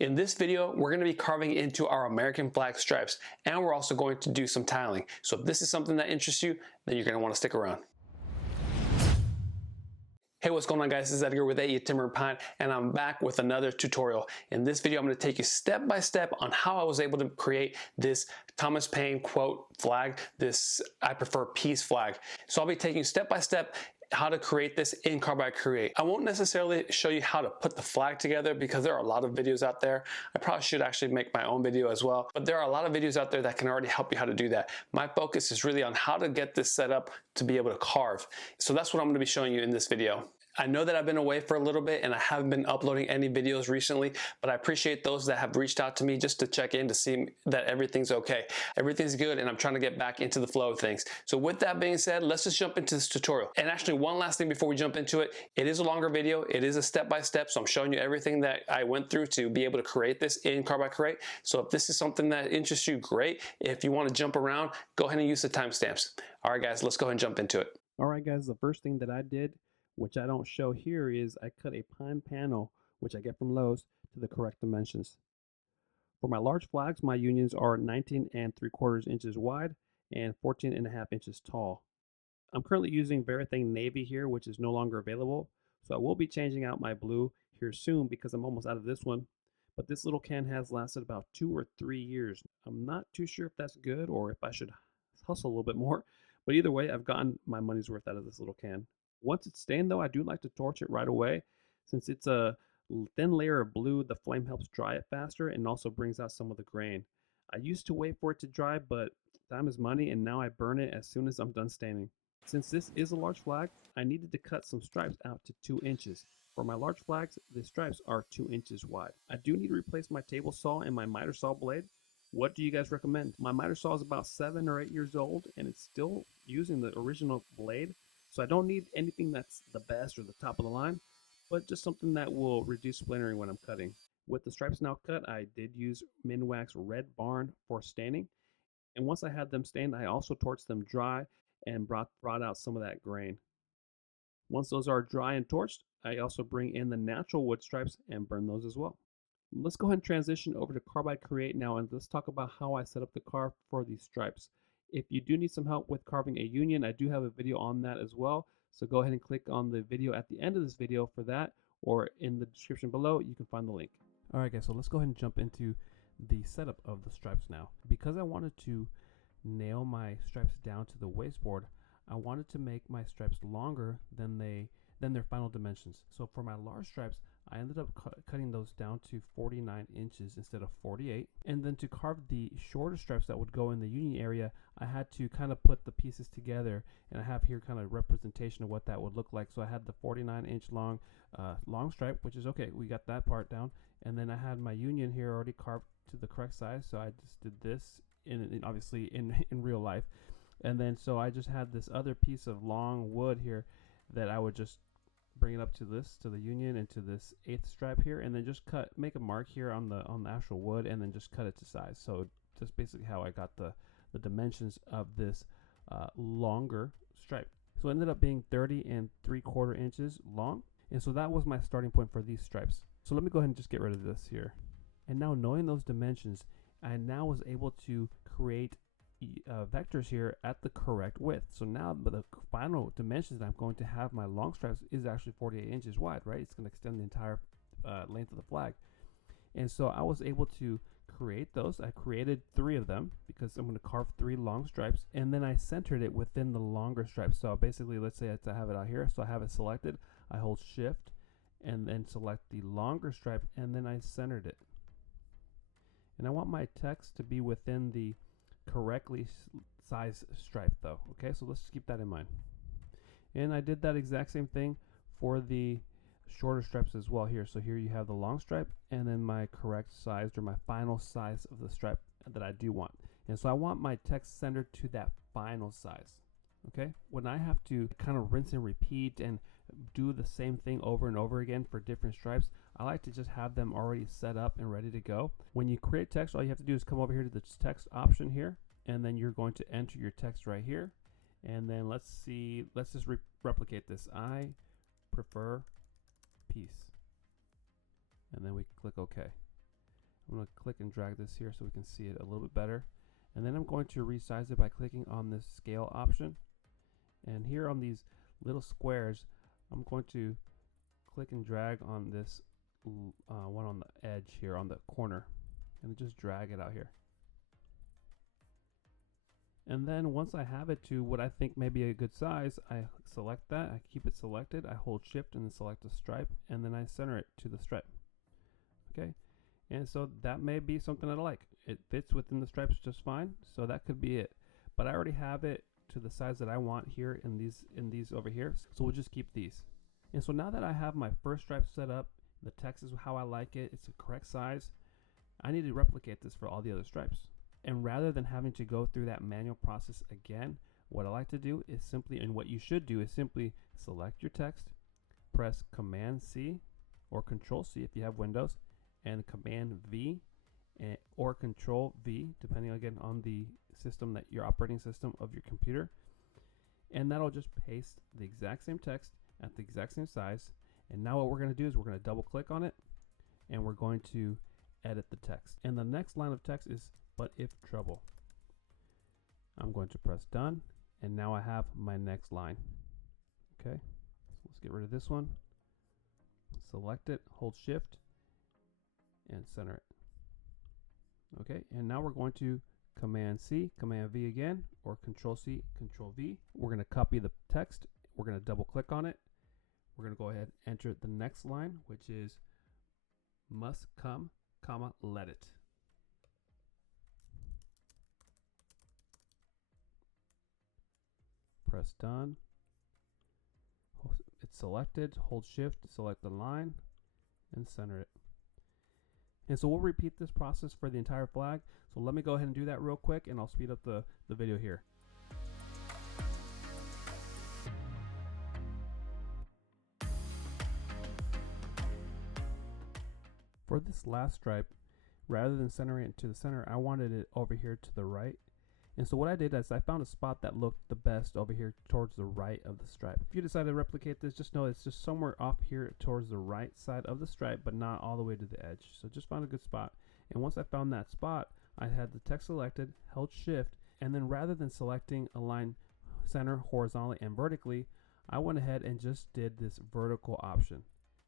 In this video, we're going to be carving into our American flag stripes, and we're also going to do some tiling. So if this is something that interests you, then you're going to want to stick around. Hey, what's going on, guys? This is Edgar with AE Timber and Pine, and I'm back with another tutorial. In this video, I'm going to take you step by step on how I was able to create this Thomas Paine quote flag, this I prefer peace flag. So I'll be taking you step by step how to create this in Carbide Create. I won't necessarily show you how to put the flag together because there are a lot of videos out there. I probably should actually make my own video as well, but there are a lot of videos out there that can already help you how to do that. My focus is really on how to get this set up to be able to carve. So that's what I'm going to be showing you in this video. I know that I've been away for a little bit and I haven't been uploading any videos recently, but I appreciate those that have reached out to me just to check in to see that everything's okay. Everything's good and I'm trying to get back into the flow of things. So with that being said, let's just jump into this tutorial. And actually one last thing before we jump into it, it is a longer video. It is a step-by-step. So I'm showing you everything that I went through to be able to create this in Carbide Create. So if this is something that interests you, great. If you want to jump around, go ahead and use the timestamps. All right, guys, let's go ahead and jump into it. All right, guys, the first thing that I did, which I don't show here, is I cut a pine panel, which I get from Lowe's, to the correct dimensions. For my large flags, my unions are 19 3/4 inches wide and 14.5 inches tall. I'm currently using Varathane Navy here, which is no longer available, so I will be changing out my blue here soon because I'm almost out of this one. But this little can has lasted about 2 or 3 years. I'm not too sure if that's good or if I should hustle a little bit more, but either way, I've gotten my money's worth out of this little can. Once it's stained, though, I do like to torch it right away. Since it's a thin layer of blue, the flame helps dry it faster and also brings out some of the grain. I used to wait for it to dry, but time is money, and now I burn it as soon as I'm done staining. Since this is a large flag, I needed to cut some stripes out to 2 inches. For my large flags, the stripes are 2 inches wide. I do need to replace my table saw and my miter saw blade. What do you guys recommend? My miter saw is about 7 or 8 years old, and it's still using the original blade. So I don't need anything that's the best or the top of the line, but just something that will reduce splintering when I'm cutting. With the stripes now cut, I did use Minwax Red Barn for staining. And once I had them stained, I also torched them dry and brought out some of that grain. Once those are dry and torched, I also bring in the natural wood stripes and burn those as well. Let's go ahead and transition over to Carbide Create now, and let's talk about how I set up the carve for these stripes. If you do need some help with carving a union, I do have a video on that as well. So go ahead and click on the video at the end of this video for that, or in the description below, you can find the link. All right, guys, so let's go ahead and jump into the setup of the stripes now. Because I wanted to nail my stripes down to the wasteboard, I wanted to make my stripes longer than their final dimensions. So for my large stripes, I ended up cutting those down to 49 inches instead of 48. And then to carve the shorter stripes that would go in the union area, I had to kind of put the pieces together, and I have here kind of representation of what that would look like. So I had the 49-inch long stripe, which is okay, we got that part down. And then I had my union here already carved to the correct size, so I just did this obviously in real life. And then so I just had this other piece of long wood here that I would just bring it up to the union and to this 8th stripe here, and then just make a mark here on the actual wood, and then just cut it to size. So just basically how I got the dimensions of this longer stripe. So it ended up being 30 3/4 inches long, and so that was my starting point for these stripes. So let me go ahead and just get rid of this here. And now, knowing those dimensions, I now was able to create vectors here at the correct width. So now the final dimensions that I'm going to have my long stripes is actually 48 inches wide, right? It's going to extend the entire length of the flag. And so I was able to create those. I created 3 of them because I'm going to carve 3 long stripes, and then I centered it within the longer stripes. So basically, let's say I have it out here, so I have it selected. I hold shift and then select the longer stripe, and then I centered it. And I want my text to be within the correctly sized stripe though. Okay, so let's keep that in mind. And I did that exact same thing for the shorter stripes as well here. So here you have the long stripe and then my correct size, or my final size of the stripe that I do want. And so I want my text centered to that final size. Okay, when I have to kind of rinse and repeat and do the same thing over and over again for different stripes, I like to just have them already set up and ready to go. When you create text, all you have to do is come over here to the text option here, and then you're going to enter your text right here. And then let's just replicate this. I prefer peace. And then we click OK. I'm going to click and drag this here so we can see it a little bit better. And then I'm going to resize it by clicking on this scale option. And here on these little squares, I'm going to click and drag on this one on the edge here on the corner, and just drag it out here. And then once I have it to what I think may be a good size, I select that, I keep it selected, I hold shift and then select a stripe, and then I center it to the stripe. Okay, and so that may be something I like. It fits within the stripes just fine, so that could be it. But I already have it to the size that I want here in these over here, so we'll just keep these. And so now that I have my first stripe set up, the text is how I like it, it's the correct size, I need to replicate this for all the other stripes. And rather than having to go through that manual process again, what I like to do is simply, and what you should do is simply select your text, press Command C or Control C if you have Windows, and Command V or Control V, depending again on the system that your operating system of your computer. And that'll just paste the exact same text at the exact same size. And now what we're going to do is we're going to double click on it and we're going to edit the text. And the next line of text is "but if trouble." I'm going to press done, and now I have my next line. Okay, so let's get rid of this one. Select it, hold shift, and center it. Okay, and now we're going to Command C, Command V again, or Control C, Control V. We're going to copy the text. We're going to double click on it. We're going to go ahead and enter the next line, which is "must come, comma, let it." Press done. It's selected, hold shift, select the line, and center it. And so we'll repeat this process for the entire flag. So let me go ahead and do that real quick, and I'll speed up the video here. For this last stripe, rather than centering it to the center, I wanted it over here to the right. And so what I did is I found a spot that looked the best over here towards the right of the stripe. If you decide to replicate this, just know it's just somewhere off here towards the right side of the stripe, but not all the way to the edge. So just find a good spot. And once I found that spot, I had the text selected, held shift, and then rather than selecting a line center horizontally and vertically, I went ahead and just did this vertical option.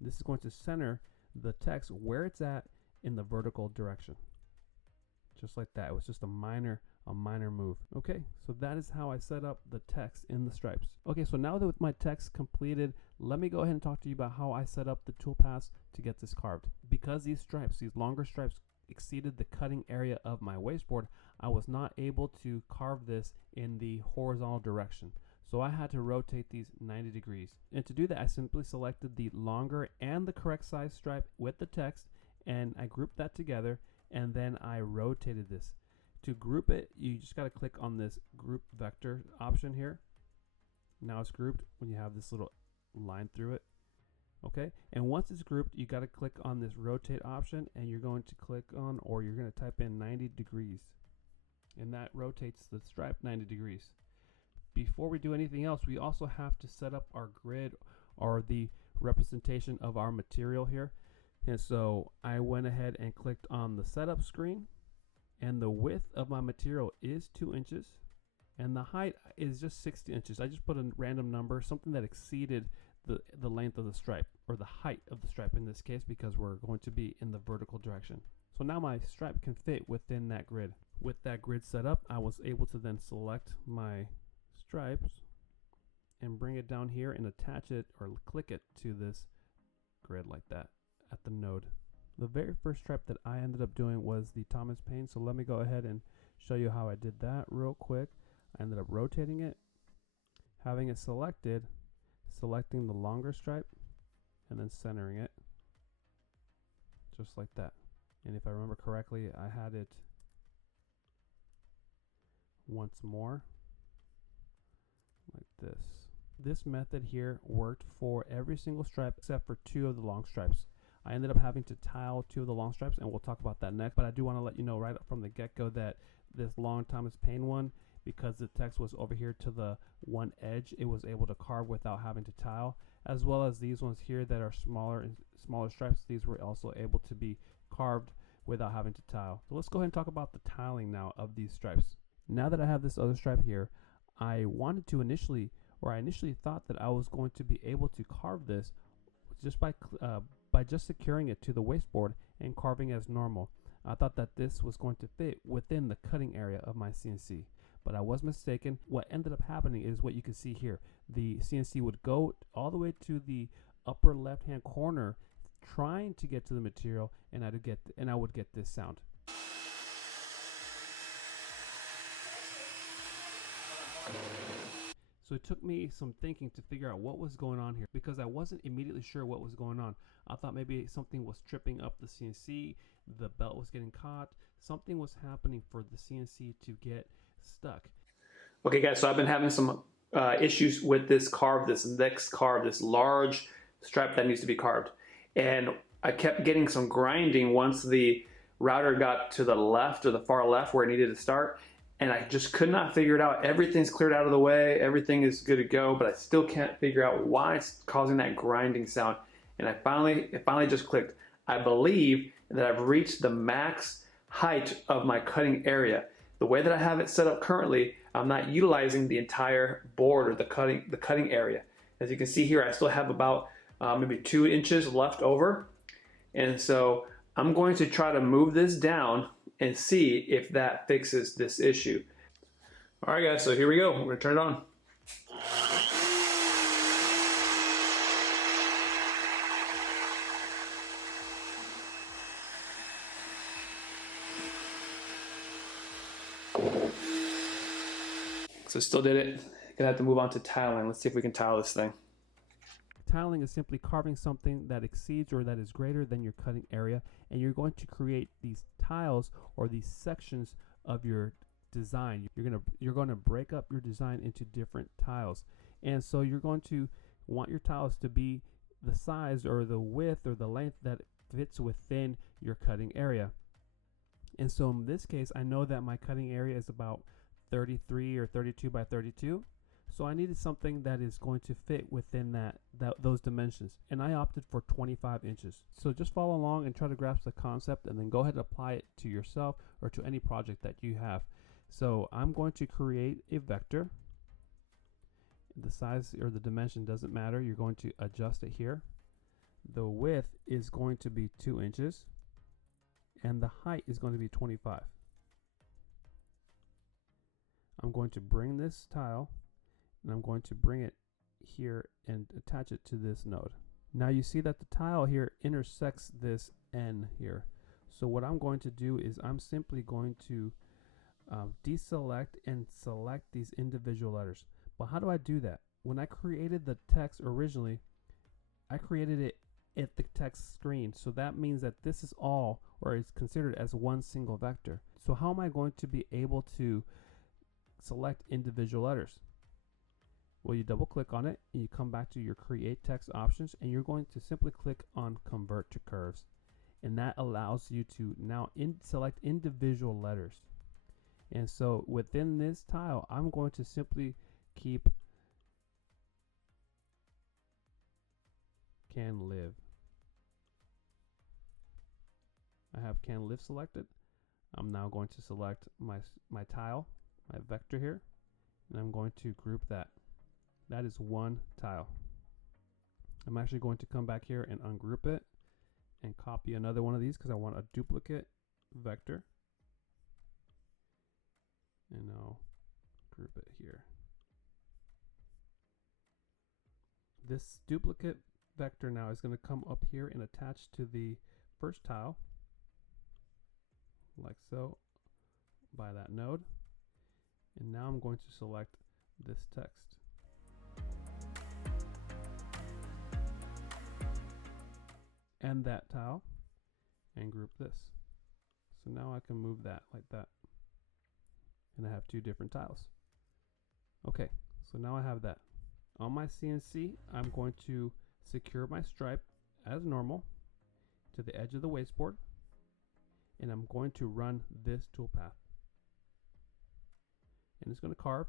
This is going to center the text where it's at in the vertical direction. Just like that. It was just a minor move. Okay, so that is how I set up the text in the stripes. Okay, so now that with my text completed, let me go ahead and talk to you about how I set up the toolpaths to get this carved. Because these stripes, these longer stripes, exceeded the cutting area of my wasteboard, I was not able to carve this in the horizontal direction. So I had to rotate these 90 degrees. And to do that, I simply selected the longer and the correct size stripe with the text, and I grouped that together, and then I rotated this. To group it, you just got to click on this group vector option here. Now it's grouped when you have this little line through it. Okay, and once it's grouped, you got to click on this rotate option, and you're going to click on, or you're going to type in 90 degrees, and that rotates the stripe 90 degrees. Before we do anything else, we also have to set up our grid or the representation of our material here. And so I went ahead and clicked on the setup screen, and the width of my material is 2 inches and the height is just 60 inches. I just put a random number, something that exceeded the length of the stripe, or the height of the stripe in this case, because we're going to be in the vertical direction. So now my stripe can fit within that grid. With that grid set up, I was able to then select my stripes and bring it down here and attach it or click it to this grid like that at the node. The very first stripe that I ended up doing was the Thomas Paine, so let me go ahead and show you how I did that real quick. I ended up rotating it, having it selected, selecting the longer stripe, and then centering it just like that. And if I remember correctly, I had it once more like this. This method here worked for every single stripe except for 2 of the long stripes. I ended up having to tile 2 of the long stripes, and we'll talk about that next. But I do want to let you know right up from the get-go that this long Thomas Paine one, because the text was over here to the one edge, it was able to carve without having to tile, as well as these ones here that are smaller stripes. These were also able to be carved without having to tile. So let's go ahead and talk about the tiling now of these stripes. Now that I have this other stripe here, I initially thought that I was going to be able to carve this just by just securing it to the wasteboard and carving as normal. I thought that this was going to fit within the cutting area of my CNC, but I was mistaken. What ended up happening is what you can see here. The CNC would go all the way to the upper left-hand corner, trying to get to the material, and I would get this sound. So it took me some thinking to figure out what was going on here, because I wasn't immediately sure what was going on. I thought maybe something was tripping up the CNC, the belt was getting caught, something was happening for the CNC to get stuck. Okay guys, so I've been having some issues with this next carve, this large stripe that needs to be carved. And I kept getting some grinding once the router got to the left or the far left where it needed to start. And I just could not figure it out. Everything's cleared out of the way, everything is good to go, but I still can't figure out why it's causing that grinding sound. And it finally just clicked. I believe that I've reached the max height of my cutting area. The way that I have it set up currently, I'm not utilizing the entire board or the cutting area. As you can see here, I still have about maybe 2 inches left over. And so I'm going to try to move this down and see if that fixes this issue. All right guys, so here we go. We're gonna turn it on. So still did it. Gonna have to move on to tiling. Let's see if we can tile this thing. Tiling is simply carving something that exceeds or that is greater than your cutting area, and you're going to create these tiles or these sections of your design. You're going to break up your design into different tiles, and so you're going to want your tiles to be the size or the width or the length that fits within your cutting area. And so in this case, I know that my cutting area is about 33 or 32 by 32. So I needed something that is going to fit within those dimensions, and I opted for 25 inches. So just follow along and try to grasp the concept, and then go ahead and apply it to yourself or to any project that you have. So I'm going to create a vector. The size or the dimension doesn't matter. You're going to adjust it here. The width is going to be 2 inches, and the height is going to be 25. I'm going to bring this tile, and I'm going to bring it here and attach it to this node. Now you see that the tile here intersects this N here. So what I'm going to do is I'm simply going to deselect and select these individual letters. But how do I do that? When I created the text originally, I created it at the text screen. So that means that this is all, or is considered as one single vector. So how am I going to be able to select individual letters? Well, you double click on it and you come back to your create text options, and you're going to simply click on convert to curves, and that allows you to now select individual letters. And so within this tile, I'm going to simply keep can live. I have can live selected. I'm now going to select my tile, my vector here, and I'm going to group that. That is one tile. I'm actually going to come back here and ungroup it and copy another one of these because I want a duplicate vector. And I'll group it here. This duplicate vector now is going to come up here and attach to the first tile, like so, by that node. And now I'm going to select this text. And that tile, and group this. So now I can move that like that. And I have two different tiles. Okay, so now I have that. On my CNC, I'm going to secure my stripe as normal to the edge of the wasteboard, and I'm going to run this toolpath. And it's going to carve.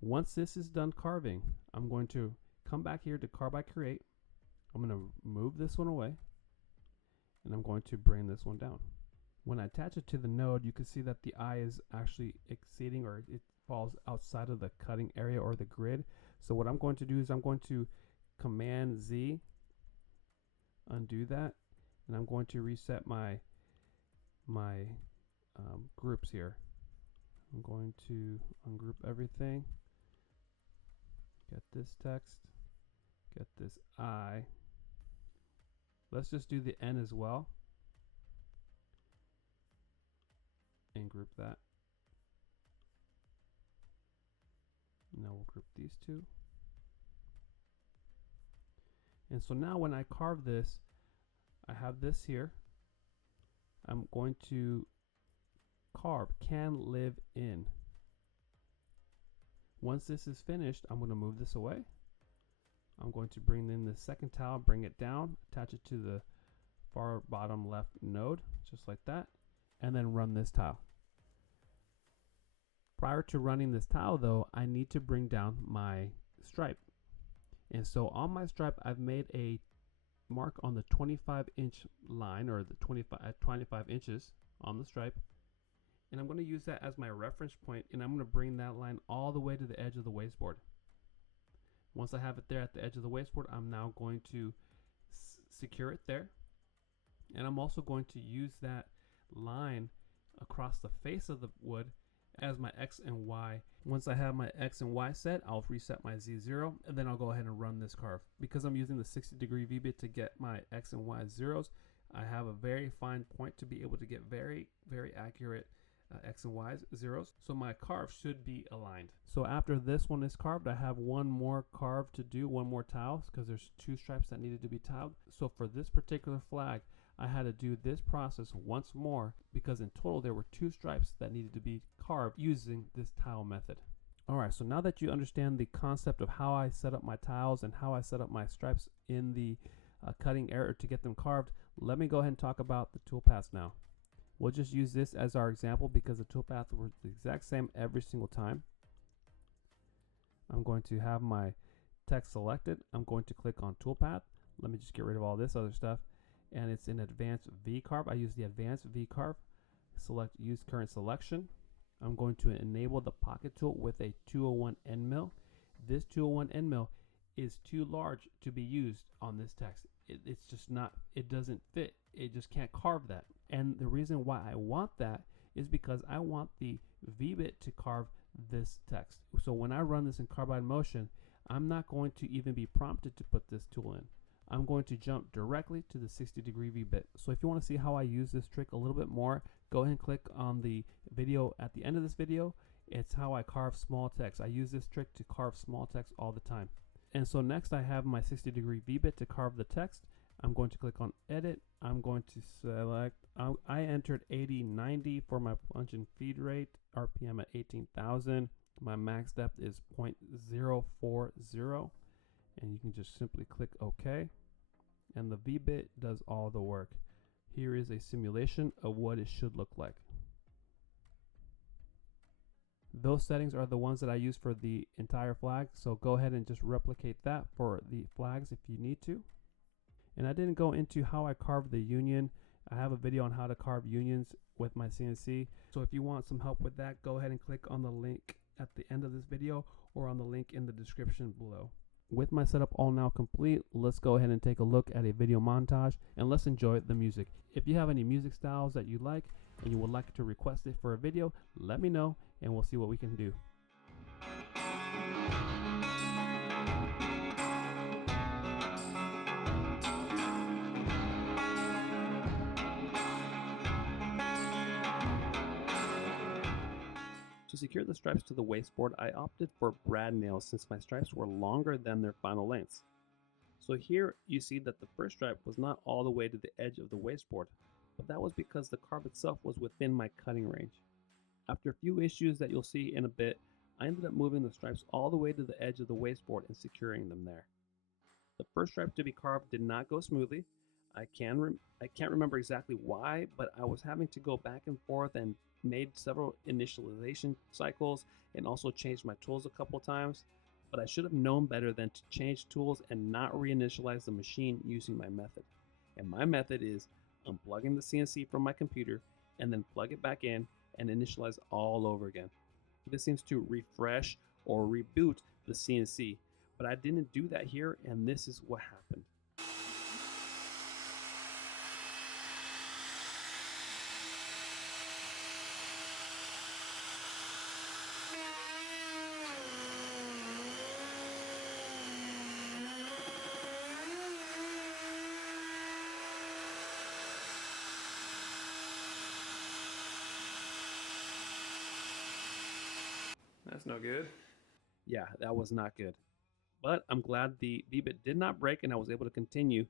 Once this is done carving, I'm going to come back here to Carbide Create. I'm going to move this one away, and I'm going to bring this one down. When I attach it to the node, you can see that the eye is actually exceeding, or it falls outside of the cutting area or the grid. So what I'm going to do is I'm going to Command Z, undo that, and I'm going to reset my groups here. I'm going to ungroup everything, get this text, get this I. Let's just do the N as well and group that. Now we'll group these two. And so now when I carve this, I have this here. I'm going to carve can live in. Once this is finished, I'm going to move this away. I'm going to bring in the second tile, bring it down, attach it to the far bottom left node, just like that, and then run this tile. Prior to running this tile though, I need to bring down my stripe. And so on my stripe, I've made a mark on the 25-inch line, or the 25 inches on the stripe. And I'm going to use that as my reference point, and I'm going to bring that line all the way to the edge of the wasteboard. Once I have it there at the edge of the wasteboard, I'm now going to secure it there. And I'm also going to use that line across the face of the wood as my X and Y. Once I have my X and Y set, I'll reset my Z0, and then I'll go ahead and run this carve. Because I'm using the 60-degree V-bit to get my X and Y zeros, I have a very fine point to be able to get very, very accurate X and Y zeros. So my carve should be aligned. So after this one is carved, I have one more carve to do, one more tile, because there's two stripes that needed to be tiled. So for this particular flag, I had to do this process once more, because in total there were two stripes that needed to be carved using this tile method. Alright, so now that you understand the concept of how I set up my tiles and how I set up my stripes in the cutting area to get them carved, let me go ahead and talk about the toolpaths now. We'll just use this as our example because the toolpath was the exact same every single time. I'm going to have my text selected. I'm going to click on toolpath. Let me just get rid of all this other stuff. And it's in advanced V carve. I use the advanced V carve. Select use current selection. I'm going to enable the pocket tool with a 201 end mill. This 201 end mill is too large to be used on this text. It's just not, it doesn't fit. It just can't carve that. And the reason why I want that is because I want the V-bit to carve this text. So when I run this in Carbide motion, I'm not going to even be prompted to put this tool in. I'm going to jump directly to the 60-degree V-bit. So if you want to see how I use this trick a little bit more, go ahead and click on the video at the end of this video. It's how I carve small text. I use this trick to carve small text all the time. And so next I have my 60-degree V-bit to carve the text. I'm going to click on edit. I'm going to select, I entered 8090 for my plunge and feed rate, RPM at 18,000. My max depth is 0.040. And you can just simply click OK. And the V-bit does all the work. Here is a simulation of what it should look like. Those settings are the ones that I use for the entire flag, so go ahead and just replicate that for the flags if you need to. And I didn't go into how I carved the union. I have a video on how to carve unions with my CNC. So if you want some help with that, go ahead and click on the link at the end of this video or on the link in the description below. With my setup all now complete, let's go ahead and take a look at a video montage and let's enjoy the music. If you have any music styles that you like and you would like to request it for a video, let me know and we'll see what we can do. To secure the stripes to the wasteboard, I opted for brad nails since my stripes were longer than their final lengths. So here you see that the first stripe was not all the way to the edge of the wasteboard, but that was because the carve itself was within my cutting range. After a few issues that you'll see in a bit, I ended up moving the stripes all the way to the edge of the wasteboard and securing them there. The first stripe to be carved did not go smoothly. I can't remember exactly why, but I was having to go back and forth and made several initialization cycles and also changed my tools a couple times. But I should have known better than to change tools and not reinitialize the machine using my method. And my method is unplugging the CNC from my computer, and then plug it back in and initialize all over again. This seems to refresh or reboot the CNC, but I didn't do that here, and this is what happened. That's no good. Yeah, that was not good. But I'm glad the V-bit did not break and I was able to continue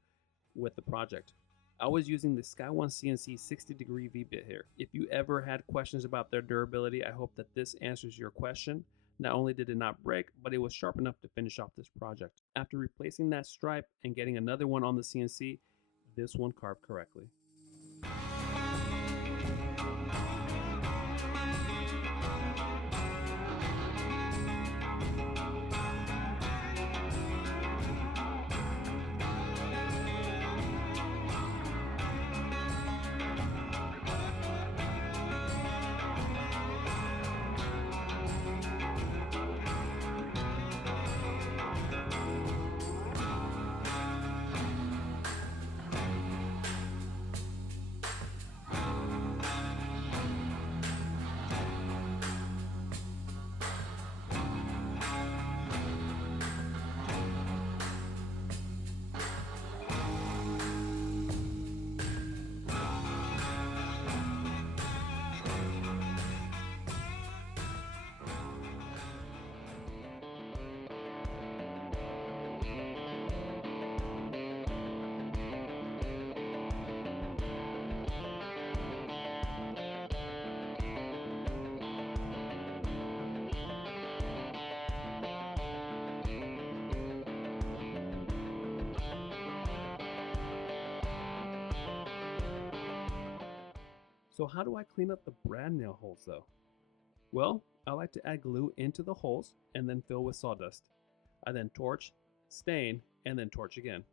with the project. I was using the Sky1 CNC 60-degree V-bit here. If you ever had questions about their durability, I hope that this answers your question. Not only did it not break, but it was sharp enough to finish off this project. After replacing that stripe and getting another one on the CNC, this one carved correctly. So how do I clean up the brad nail holes though? Well, I like to add glue into the holes and then fill with sawdust. I then torch, stain, and then torch again.